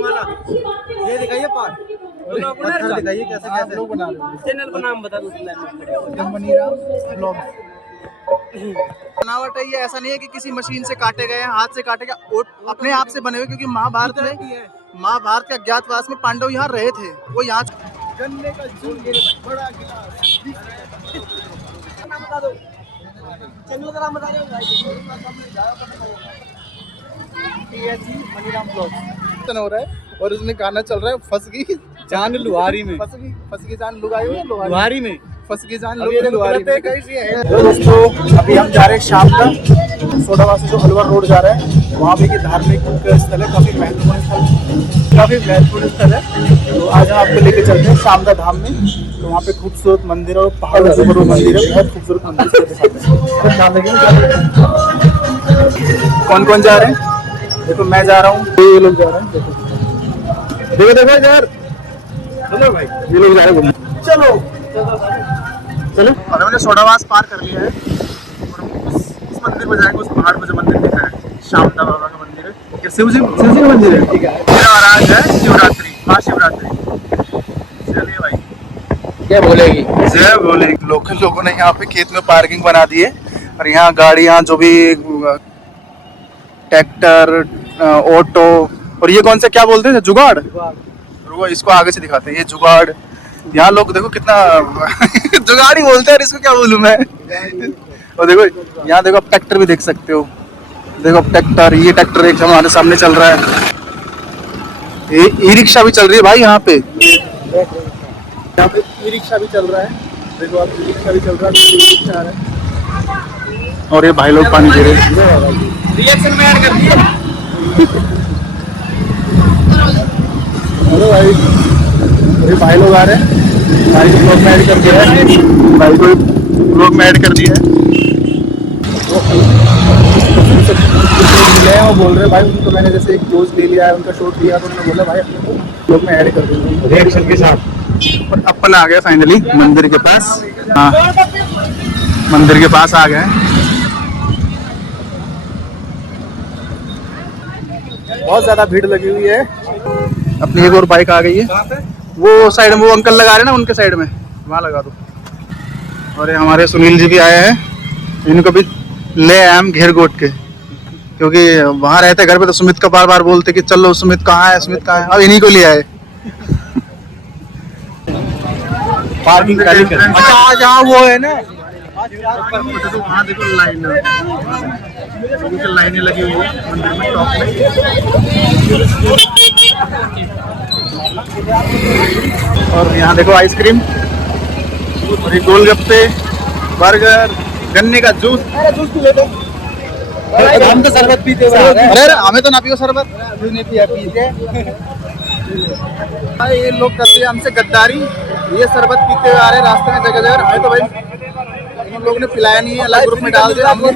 ये दिखाइए पार्ट, पत्थर दिखाइए कैसे कैसे लोग बना रहे हैं। चैनल का नाम बता दो। बनावट है ये, ऐसा नहीं है कि किसी मशीन से काटे गए हैं, हाथ से काटे गए, अपने आप से बने हुए। क्योंकि महाभारत के अज्ञातवास में पांडव यहाँ रहे थे। वो यहाँ गन्ने का जूस, बड़ा गिलास, नाम बता दो, चैनल का नाम बता दो। मनीराम ब्लॉग्स हो रहा है और इसमें गाना चल रहा है फंस गई जान लुहारी में, फंस गई जान लुहारी में, फंस गई जान लुहारी में। दोस्तों अभी हम जा रहे हैं शाम का सोडावा से जो अलवर रोड जा रहा है, वहाँ पे धार्मिक स्थल है, काफी महत्वपूर्ण स्थल है। तो आज हम आपको लेके चलते हैं शामदा धाम में। तो वहाँ पे खूबसूरत मंदिर और पहाड़ों से भरा मंदिर है, बहुत खूबसूरत मंदिर। कौन कौन जा रहे हैं? देखो मैं जा रहा हूँ, ये लोग जा रहे हैं। देखो यार, चलो भाई, ये लोग जा रहे हैं। चलो और हमने सोडावास पार कर लिया है और उस मंदिर पे जाएंगे, उस पहाड़ पे जो मंदिर दिख रहा है, शामदा बाबा का मंदिर है। ये शिव जी का मंदिर है। ठीक है, और आज है शिवरात्रि, महाशिवरात्रि। चलिए भाई, क्या बोलेगी? जय बोलेगी। लोकल लोगों ने यहाँ पे खेत में पार्किंग बना दी है और यहाँ गाड़ियाँ जो भी ट्रैक्टर, ऑटो, और ये कौन से क्या बोलते हैं, जुगाड़, रुको इसको आगे से दिखाते हैं। ये जुगाड़, यहाँ लोग देखो कितना जुगाड़ी बोलते हैं, इसको क्या बोलूं मैं। और देखो यहाँ देखो, आप ट्रैक्टर भी देख सकते हो। देखो अब ट्रैक्टर, ये ट्रैक्टर एक हमारे सामने चल रहा है। ये ई रिक्शा भी चल रही है भाई यहाँ पे ई रिक्शा भी चल रहा है। देखो आप, ई रिक्शा भी चल रहा है और ये भाई लोग पानी दे रहे हैं। रिएक्शन में ऐड कर दिया। हेलो भाई, अरे भाई लोग आ रहे हैं, भाई को ब्लॉग में ऐड कर दिया है, भाई को ब्लॉग में ऐड कर दिया है। मिले हैं, वो बोल रहे भाई उनको मैंने जैसे एक पोज ले लिया है, उनका शॉट लिया, तो उन्होंने बोला भाई अपने को ब्लॉग में ऐड कर दो रिएक्शन के साथ। और अपन आ गए फाइनली मंदिर के पास। हाँ, मंदिर के पास आ गए। बहुत ज्यादा भीड़ लगी हुई है। अपनी एक और बाइक आ गई है, वो साइड में वो अंकल लगा रहे हैं ना, उनके साइड में वहाँ लगा दो। और ये हमारे सुनील जी भी आए हैं, इनको भी ले आए हम घेर गोट के, क्योंकि वहाँ रहते घर पे तो सुमित का बार बार बोलते कि चलो सुमित कहाँ है, सुमित कहाँ है। अब इन्हीं को ले आए। पार्किंग अच्छा जहाँ वो है ना, वहाँ देखो लाइन, लाइनें लगी हुई है मंदिर में टॉप में। और यहाँ देखो आइसक्रीम और ये गोलगप्पे, बर्गर, गन्ने का जूस। अरे जूस पी लेते, हम तो शरबत पीते हुए। अरे हमें तो ना पियो शरबत, नहीं पिया पीते। ये लोग करते हैं हमसे गद्दारी, ये शरबत पीते हुए आ रहे रास्ते में जगह जगह। हमें तो भाई उन लोगों ने पिलाया नहीं है, अलग ग्रुप में डाल दिया। हमने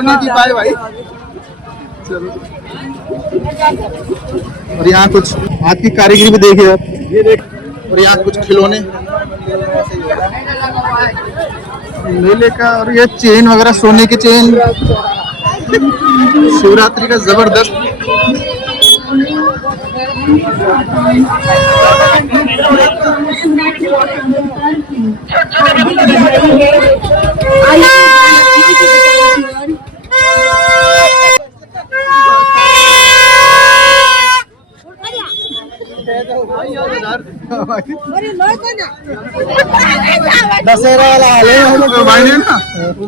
नहीं पी पाए भाई। और यहाँ कुछ हाथ की कारीगरी भी देखिए आप, ये देख। और यहाँ कुछ खिलौने मेले का, और ये चेन वगैरह, सोने की चेन, शिवरात्रि का जबरदस्त। दशहरा वाला हाल है भाई ने ना, वो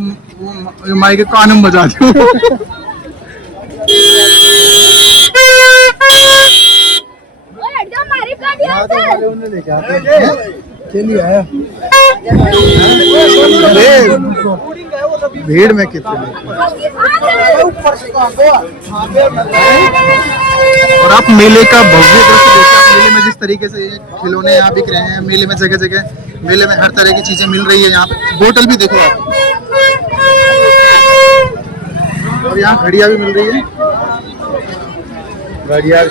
माइक के कान में बजा दिया। भीड़ में कितने, और आप मेले का भव्य दृश्य देखिए। आप मेले में जिस तरीके से खिलौने यहाँ बिक रहे हैं, मेले में जगह जगह, मेले में हर तरह की चीजें मिल रही है। यहाँ पे बोतल भी देखो आप, और यहाँ घड़ियाँ भी मिल रही है। घड़ियाँ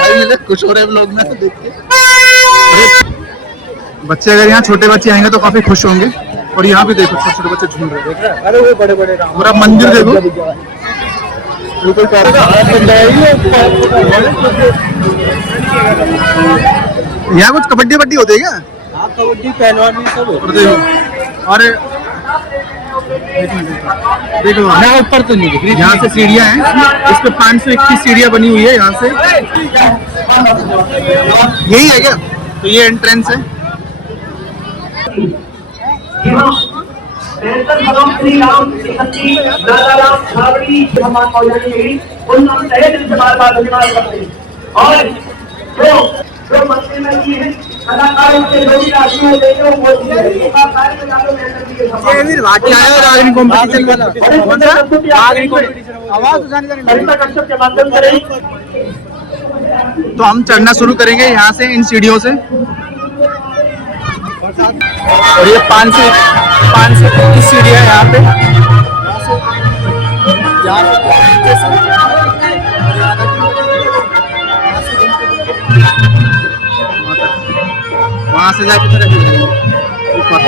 भाई मिले, खुश हो रहे हैं लोग में देख के। बच्चे अगर यहाँ छोटे बच्चे आएंगे तो काफी खुश होंगे। और यहाँ भी देखो छोटे छोटे बच्चे झूम रहे हैं। अरे वो बड़े बड़े, पूरा मंदिर देखो। बिल्कुल यहाँ कुछ कबड्डी वड्डी होती है क्या? हाँ, कबड्डी पहलवानी सब होते हैं। और देखो मैं ऊपर तो नहीं दिख रही, यहाँ से सीढ़ियाँ हैं, इस पे 521 सीढ़ियाँ बनी हुई है यहाँ से। यही है क्या? तो ये एंट्रेंस है। जो मंदिर में की है कलाकारों के जो भी राशियों देखे वो जयवीर भाटिया है रागनी कंपटीशन वाला। कौन सा रागनी कंपटीशन? आवाज उठाने का के माध्यम से रही। तो हम चढ़ना शुरू करेंगे यहाँ से, इन सीढ़ियों से। और ये 521 सीढ़ियाँ है यहाँ पे। वहाँ से जाके फिर ऊपर।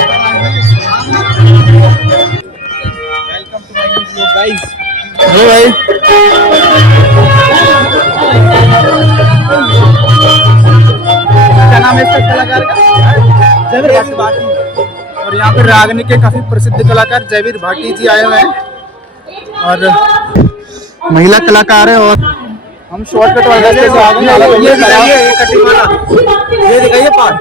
Welcome to my new vlog guys. Hello भाई। क्या नाम है इसका कलाकार का? जयवीर भाटी। और यहाँ पे रागनी के काफी प्रसिद्ध कलाकार जयवीर भाटी जी आए हुए हैं और महिला कलाकार है। और हम शॉर्टकट वाले रास्ते से आ गए। ये दिखाइए कटिंग वाला, ये दिखाइए पार्ट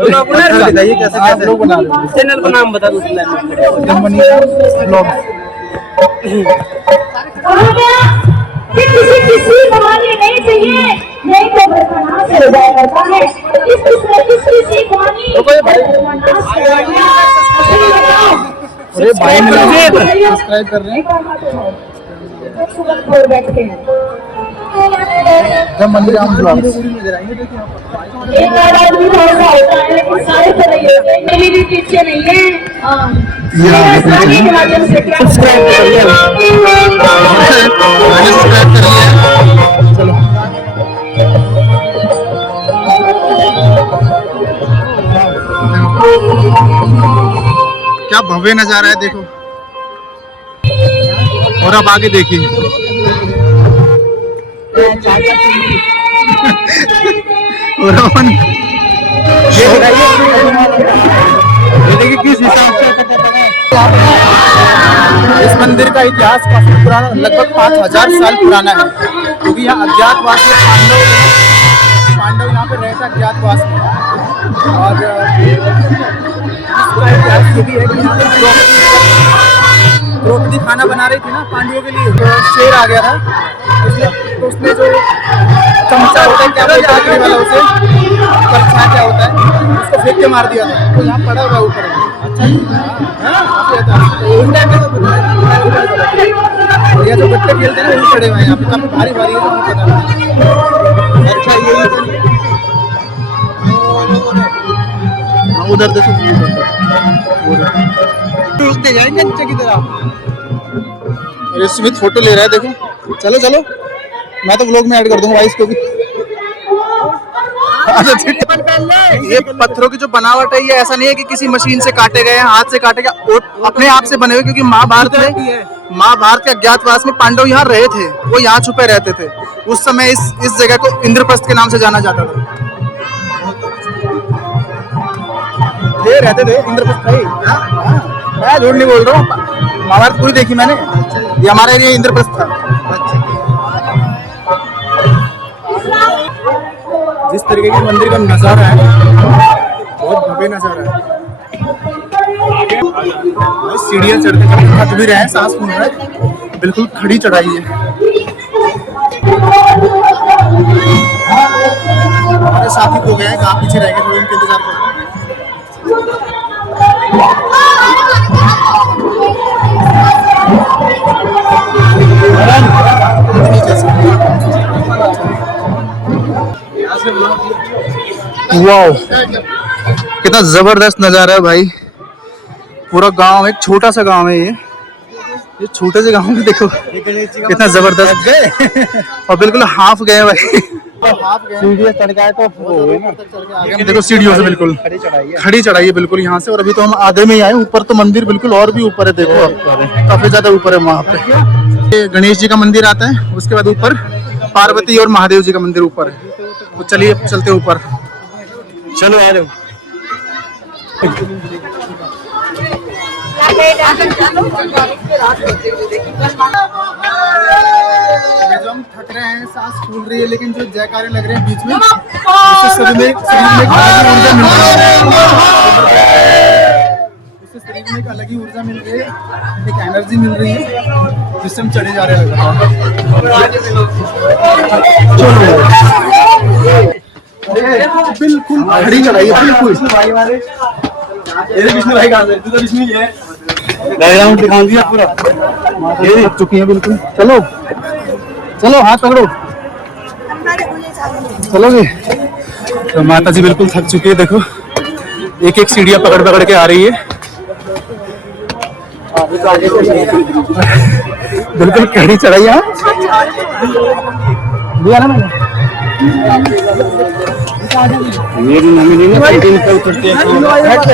दिखाइए कैसे कैसे लोग बना रहे हैं। चैनल का नाम बता दो। किसी बहाने नहीं चाहिए, नहीं तो बदमाश हो जाया करता है। किसी बहाने अरे भाई सब्सक्राइब कर रहे हैं। बैठते हैं जब मंदिर हम एक आदमी थोड़ा सा होता है लेकिन सारे तो नहीं होते। मेरी भी पीछे नहीं है। के माध्यम से सब्सक्राइब कर लिया। चलो क्या भव्य नजारा है देखो। और अब आगे देखिए। और अपन ये देखिए किस हिसाब से इस मंदिर का इतिहास काफी पुराना, लगभग 5000 साल पुराना है। क्योंकि यहाँ अज्ञातवास में पांडव यहाँ पे रहता अज्ञातवास में। और इसका इतिहास ये भी है कि यहाँ पे द्रौपदी खाना बना रही थी ना पांडवों के लिए, तो शेर आ गया था। तो उसमें जो चमचा होता है, क्या बोलते हैं वाला, उसे करछा क्या होता है, उसको फेंक के मार दिया था। तो यहाँ पड़ा हुआ ऊपर। अच्छा जी, उस टाइम में और ये जो बच्चे खेलते हैं वही पड़े हुए हैं यहाँ पे, काफी भारी भारी है, तो नहीं पता। अच्छा यही उधर देखो, रुकते जाएंगे नीचे की तरफ। अरे सुमित फोटो ले रहा है देखो। चलो चलो, मैं तो व्लॉग में ऐड कर दूंगा भाई इसको भी। ये पत्थरों की जो बनावट है, ये ऐसा नहीं है कि किसी मशीन से काटे गए हैं, हाथ से काटे गए, और अपने आप से बने हुए। क्योंकि महाभारत के अज्ञातवास में पांडव यहाँ रहे थे, वो यहाँ छुपे रहते थे। उस समय इस जगह को इंद्रप्रस्थ के नाम से जाना जाता था। ये रहते थे इंद्रप्रस्थ भाई। मैं झूठ नहीं बोल रहा हूँ, महाभारत पूरी देखी मैंने। ये हमारा एरिया इंद्रप्रस्थ था। जिस तरीके के मंदिर का नजारा है, बहुत भव्य नजारा है। सीढ़ियाँ चढ़ते चढ़ते थक भी रहे हैं, सांस फूल रहा है, बिल्कुल खड़ी चढ़ाई है। हमारे साथी हो गए हैं, कहाँ पीछे रह गए, थोड़ा उनके इंतजार करो। वाओ, कितना जबरदस्त नजारा है भाई। पूरा गांव, एक छोटा सा गांव है ये छोटे से गांव में देखो कितना जबरदस्त और बिल्कुल हाफ गए भाई। सीढ़ियाँ चढ़ गए तो देखो, सीढ़ियों से बिल्कुल खड़ी चढ़ाई है बिल्कुल यहाँ से। और अभी तो हम आधे में ही आए, ऊपर तो मंदिर बिल्कुल और भी ऊपर है। देखो काफी ज्यादा ऊपर है वहाँ पे। ये गणेश जी का मंदिर आता है, उसके बाद ऊपर पार्वती और महादेव जी का मंदिर ऊपर है। तो चलिए चलते ऊपर। चलो आ जाओ। जो हम थक रहे हैं, सांस फूल रही है, लेकिन जो जयकारे लग रहे हैं बीच में, उससे शरीर में एक अलग ही ऊर्जा मिल रही है, एक एनर्जी मिल रही है, जिससे हम चढ़े जा रहे हैं। बिल्कुल खड़ी चढ़ाई है, बिल्कुल। बैकग्राउंड दिखा दिया पूरा, ये थक चुकी है बिल्कुल। चलो चलो, हाथ पकड़ो, चलोगे। तो माता जी बिल्कुल थक चुकी है, देखो एक एक सीढ़ियां पकड़ पकड़ के आ रही है, बिल्कुल कड़ी चढ़ाई है। दिया ना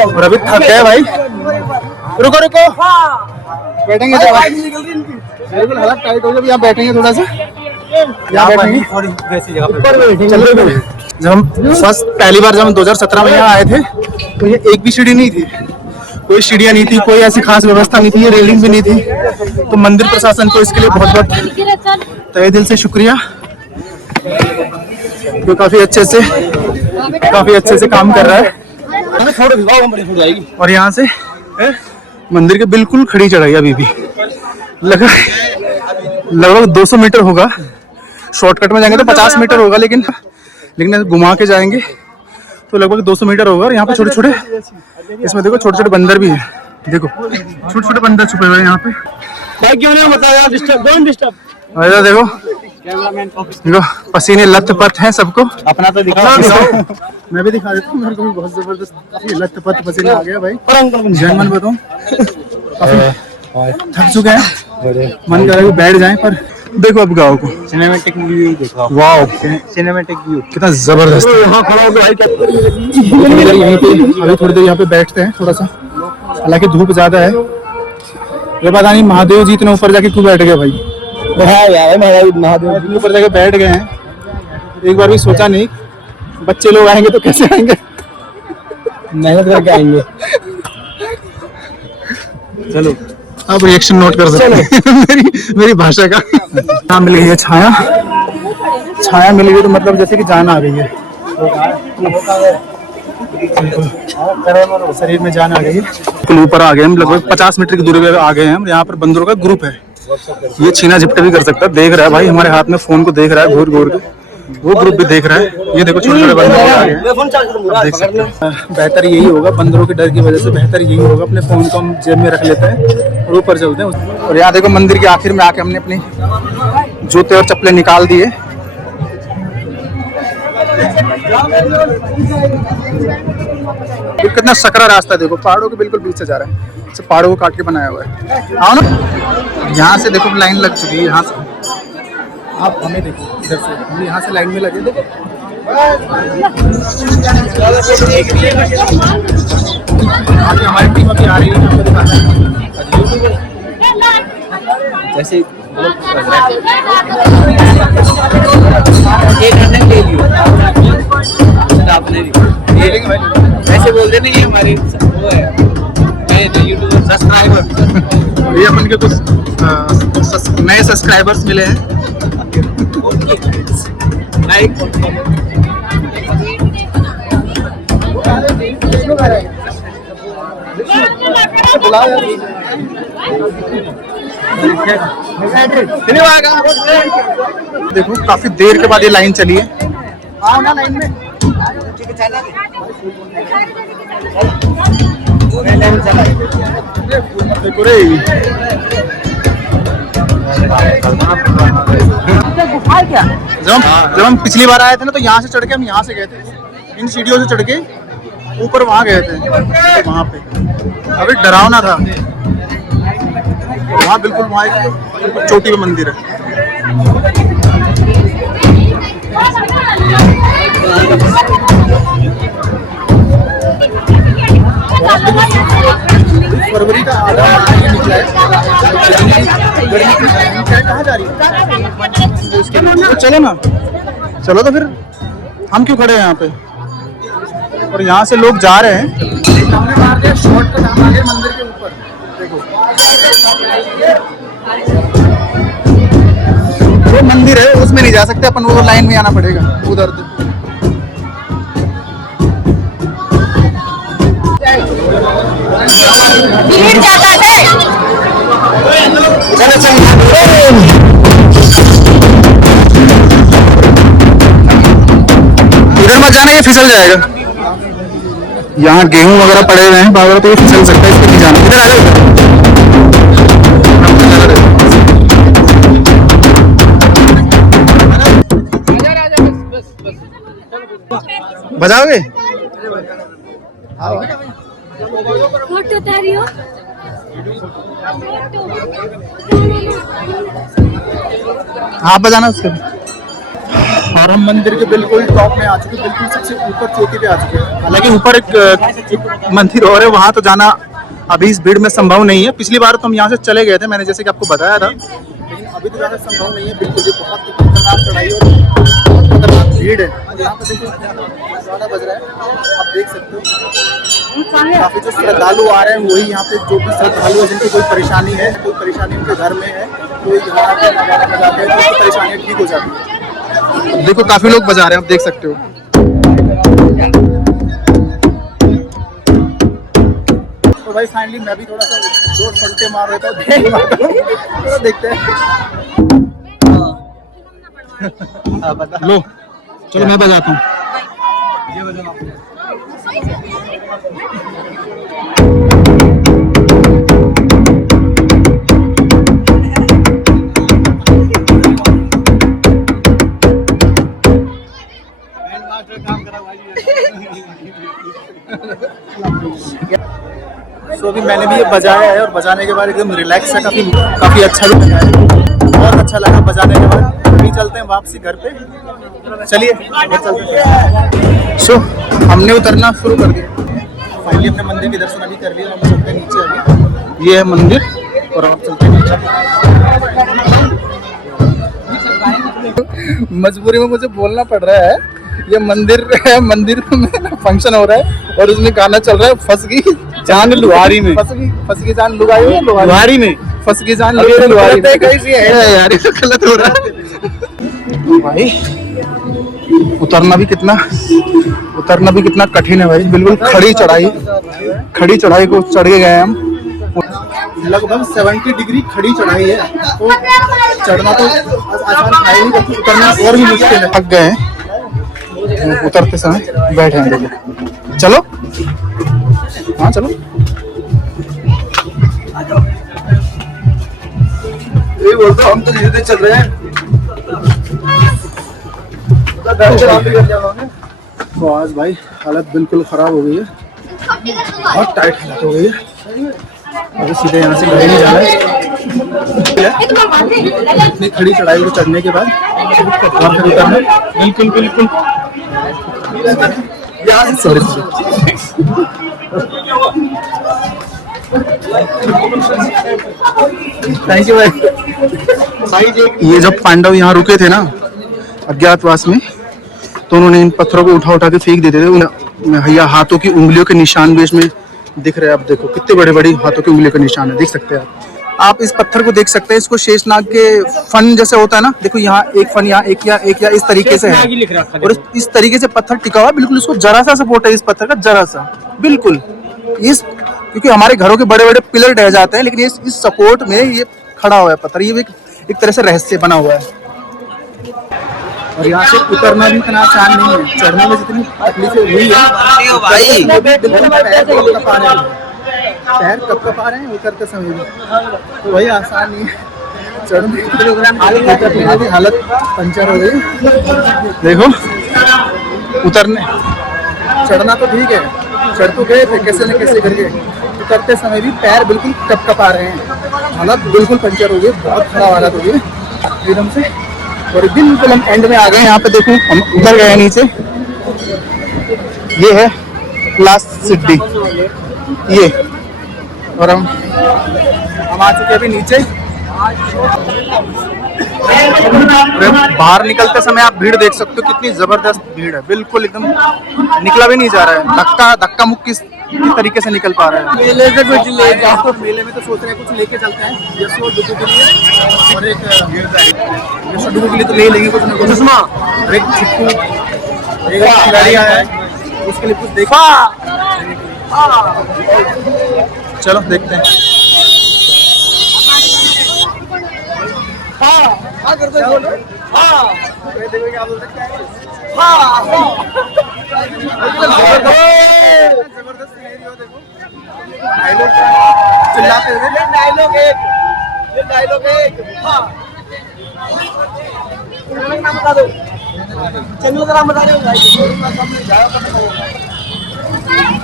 और अभी थक गए भाई। रुको रुको, बैठेंगे तो बिल्कुल हालत टाइट हो गई। यहाँ बैठेंगे थोड़ा सा, यहाँ बैठेंगे थोड़ी वैसी जगह पे। चलो, जब हम पहली बार जब हम 2017 में यहाँ आए थे, तो ये एक भी सीढ़ी नहीं थी, कोई सीढ़ियाँ नहीं थी, कोई ऐसी खास व्यवस्था नहीं थी, ये रेलिंग भी नहीं थी। तो मंदिर प्रशासन को इसके लिए बहुत बहुत तहे दिल से शुक्रिया, जो काफी अच्छे से काम कर रहा है। और यहाँ से मंदिर के बिल्कुल खड़ी चढ़ाई अभी भी लगभग 200 मीटर होगा। शॉर्टकट में जाएंगे तो 50 मीटर होगा, लेकिन घुमा के जाएंगे तो लगभग 200 मीटर होगा। और यहाँ पे छोटे छोटे, इसमें देखो छोटे छोटे बंदर भी हैं, देखो छोटे छोटे बंदर छुपे हुए हैं यहाँ पे। भाई क्यों नहीं बताया, डिस्टर्ब डोंट डिस्टर्ब। देखो देखो, पसीने लत-पत हैं सबको। अपना तो दिखाओ। मैं भी दिखा देता हूँ, मेरे को भी बहुत जबरदस्त काफी लत-पत पसीना आ गया भाई। जर्मन बताऊं, काफी थक चुके हैं, मन कर रहा है बैठ जाएं, पर देखो अब गाँव को सिनेमैटिक व्यू देखो। वाओ, सिनेमैटिक व्यू कितना जबरदस्त है। यहीं पे अभी थोड़ी देर यहाँ पे बैठते हैं थोड़ा सा, हालांकि धूप ज्यादा है। ये पता नहीं महादेव जी इतने ऊपर जाके क्यों बैठ गए भाई। यार महादेव जी ऊपर जाके बैठ गए हैं, एक बार भी सोचा नहीं बच्चे लोग आएंगे तो कैसे आएंगे, मेहनत करके आएंगे। चलो अब रिएक्शन नोट कर सकते हैं मेरी भाषा का। यहाँ मिल गई है छाया मिल गई, तो मतलब जैसे कि जान आ गई है, शरीर में जान आ गई है। बिल्कुल ऊपर आ गए हम, लगभग 50 मीटर की दूरी पे आ गए हैं हम। यहाँ पर बंदरों का ग्रुप है, ये छीना झपटा भी कर सकता है, देख रहा है भाई हमारे हाथ में फोन को, देख रहा है घूर घूर के, वो ग्रुप भी देख रहा है। ये देखो छोटे छोटे बंदर आ गए हैं, देख सकते हैं। बेहतर यही होगा, बंदरों के डर की वजह से बेहतर यही होगा, अपने फोन को हम जेब में रख लेते हैं और ऊपर चलते हैं। और यहाँ देखो मंदिर के आखिर में आके हमने अपनी जूते और चप्पलें निकाल दिए। कितना सकरा रास्ता है, देखो पहाड़ों के बिल्कुल बीच से जा रहा है, सब पहाड़ों को काट के बनाया हुआ है। आओ ना, यहाँ से देखो लाइन लग चुकी है, यहाँ से आप हमें देखो, इधर से हम यहाँ से लाइन में लगे। देखो आगे हमारी टीम अभी आ रही है, आपको दिखाना है। जैसे आपने ऐसे बोल देना, ये हमारे वो है यूट्यूबर सब्सक्राइबर, ये अपन के कुछ नए सब्सक्राइबर्स मिले हैं। देखो काफी देर के बाद ये लाइन चली है। आओ ना लाइन में, देखो रे, जब हम पिछली बार आए थे ना, तो यहाँ से चढ़ के हम यहाँ से गए थे, इन सीढ़ियों से चढ़ के ऊपर वहाँ गए थे, तो वहाँ पे अभी डरावना था वहाँ, बिल्कुल वहाँ एक चोटी पे मंदिर है। फरवरी का आधा निकला है, कहाँ जा रही है? तो चलो ना, चलो तो फिर हम क्यों खड़े हैं यहाँ पे? और यहाँ से लोग जा रहे हैं। हमने मार दिया शॉर्टकट, हम आ गए मंदिर के ऊपर। देखो वो मंदिर है, उसमें नहीं जा सकते अपन, वो लाइन में आना पड़ेगा उधर। भीड़ ज्यादा है। चलो चलो, इधर मत जाना, ये फिसल जाएगा। यहाँ गेहूं वगैरह पड़े हुए हैं बाबर, तो ये फिसल सकता है, इसको नहीं जाना। इधर आ जाओ। बजाओगे? फोटो उतारियो। आप बजाना उसके। और हम मंदिर के बिल्कुल टॉप में आ चुके, बिल्कुल सबसे ऊपर चोटी पे आ चुके हैं। हालांकि ऊपर एक मंदिर और है, वहाँ तो जाना अभी इस भीड़ में संभव नहीं है। पिछली बार तो हम यहाँ से चले गए थे, मैंने जैसे कि आपको बताया था, लेकिन अभी तो जाना संभव नहीं है बिल्कुल भी। बहुत खतरनाक चढ़ाई और खतरनाक भीड़ है। यहाँ पे देखो गाना बज रहा है, आप देख सकते हो। काफी जो श्रद्धालु आ रहे हैं वही यहाँ पे, जो भी श्रद्धालु है जिनको कोई परेशानी है, कोई परेशानी उनके घर में है, कोई यहाँ पे गाना बजाते हैं तो उनकी परेशानियाँ ठीक हो जाती है। देखो काफी लोग बजा रहे हैं, आप देख सकते हो। तो भाई फाइनली मैं भी थोड़ा सा जोर फलटे मार रहा था, तो देखते हैं। लो चलो मैं बजाता हूँ। तो अभी मैंने भी ये बजाया है और बजाने के बाद एकदम रिलैक्स है, काफ़ी अच्छा भी लगा है, बहुत अच्छा लगा बजाने के बाद। अभी चलते हैं वापसी घर पे, चलिए चलते हैं। सो हमने उतरना शुरू कर दिया, फाइनली अपने मंदिर के दर्शन अभी कर लिए। हम चलते हैं नीचे, अभी ये है मंदिर और आप चलते हैं नीचे। मजबूरी में मुझे बोलना पड़ रहा है, ये मंदिर है, मंदिर में फंक्शन हो रहा है और उसमें गाना चल रहा है, फंस गई जान लुहारी में। फंस गई जान लुगाई है लुहारी में, फंस गई जान लुहारी में। कैसी है यार, ये गलत हो रहा है भाई। उतरना भी कितना कठिन है भाई, बिल्कुल खड़ी चढ़ाई को चढ़ के गए हम। लगभग 70 डिग्री खड़ी चढ़ाई है, तो चढ़ना तो आसान है ही, उतरना और भी मुश्किल है। थक गए हैं उतरते समय, बैठे हैं। देखो चलो, हाँ चलो। हम तो धीरे चल रहे हैं। तो आज भाई हालत बिल्कुल खराब हो गई है, बहुत टाइट हालत हो गई है। अभी सीधे यहाँ से घर नहीं जाना है। इतनी खड़ी चढ़ाई को चढ़ने के बाद बिल्कुल सॉरी। थैंक यू भाई। ये जब पांडव यहाँ रुके थे ना अज्ञातवास में, तो उन्होंने इन पत्थरों को उठा के फेंक देते थे। यहाँ हाथों की उंगलियों के निशान भी इसमें दिख रहे हैं। आप देखो कितने बड़े बड़ी हाथों की उंगलियों के निशान है, देख सकते हैं आप इस पत्थर को देख सकते हैं। इसको शेषनाग के फन जैसे होता है ना, देखो यहाँ एक फन, यहाँ एक या इस तरीके से है, और इस तरीके से पत्थर टिका हुआ बिल्कुल। इसको जरा सा सपोर्ट है इस पत्थर का, जरा सा बिल्कुल। क्योंकि हमारे घरों के बड़े बड़े पिलर ढह जाते हैं, लेकिन इस सपोर्ट में ये खड़ा हुआ है पत्थर। ये एक तरह से रहस्य बना हुआ है। और यहाँ से उतरना भी इतना आसान नहीं है, चढ़ने में जितनी तकलीफें हुई है पैर कप आ रहे हैं उतरते समय भी, तो वही आसान नहीं है। चढ़ने हालत पंचर हो गई। देखो उतरने चढ़ना तो ठीक है, चढ़ तो गए थे कैसे न कैसे करके, उतरते समय भी पैर बिल्कुल कप आ रहे हैं, हालत बिल्कुल पंचर हो गई, बहुत खराब हालत हो गई एकदम से। और बिल्कुल हम एंड में आ गए। यहाँ पे देखो हम उतर गए नीचे, ये है लास्ट सीढ़ी ये, और हम आ चुके अभी नीचे। बाहर निकलते समय आप भीड़ देख सकते हो, कितनी जबरदस्त भीड़ है, बिल्कुल एकदम निकला भी नहीं जा रहा है, धक्का मुक्की तरीके से निकल पा रहा है। मेले से कुछ ले जाओ। मेले में तो सोच रहे हैं कुछ लेके चलते हैं, यशो डुगू के लिए और एक यशो डुगू के लिए तो ले लेंगे कुछ ना कुछ, और एक चिक्कू, एक खिलाड़ी आया है उसके लिए कुछ देखा। चलो देखते हैं। जबरदस्त सिनेरियो देखो, चिल्लाते हुए डायलॉग एक नाम बता दो, चैनल का नाम बता दो।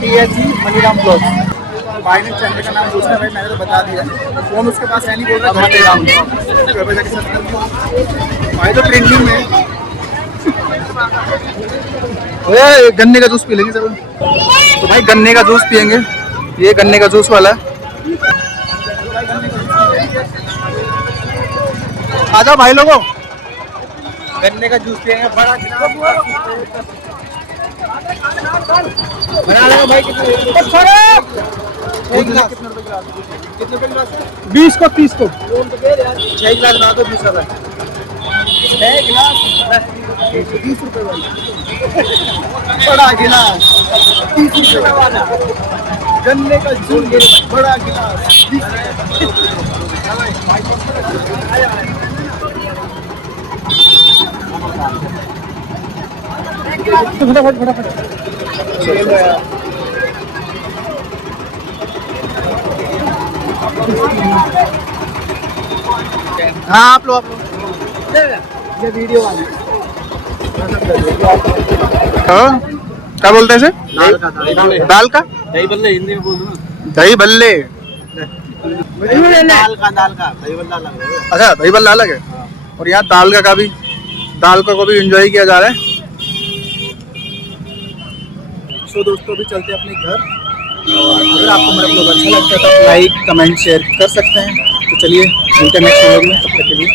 TSG मनीराम ब्लॉग्स, भाई ने चैनल का नाम पूछा, भाई मैंने तो बता दिया, फोन उसके पास है नहीं, बोल रहा मनीराम भाई तो ट्रेंडिंग में। गन्ने का जूस पी लेंगे सब, तो भाई गन्ने का जूस पियेंगे, ये गन्ने का जूस वाला है। आ जाओ भाई लोगों, गन्ने का जूस पियेंगे, बड़ा बना लेगा भाई। कितने गिलास? कितने रुपए गिलास? 20 को 30 को 6 गिलास बना दो 20 रुपए। 6 गिलास 20 रुपए वाला, बड़ा गिलास 30 रुपए वाला, गन्ने का जूस बड़ा गिलास 20 फटाफट। चलो यार, हाँ आप लोग ये वीडियो वाला हाँ क्या बोलते हैं इसे? दाल का दही बल्ले हिंदी में बोलूं ना, दही भल्ले। दाल का दही बल्ला अलग है। अच्छा दही भल्ला अलग है, और यहाँ दाल का भी एंजॉय किया जा रहा है। सो दोस्तों अभी चलते हैं अपने घर, और अगर आपको मेरा ब्लॉग अच्छा लगता है तो लाइक कमेंट शेयर कर सकते हैं। तो चलिए मिलते हैं नेक्स्ट व्लॉग में, तब तक के लिए।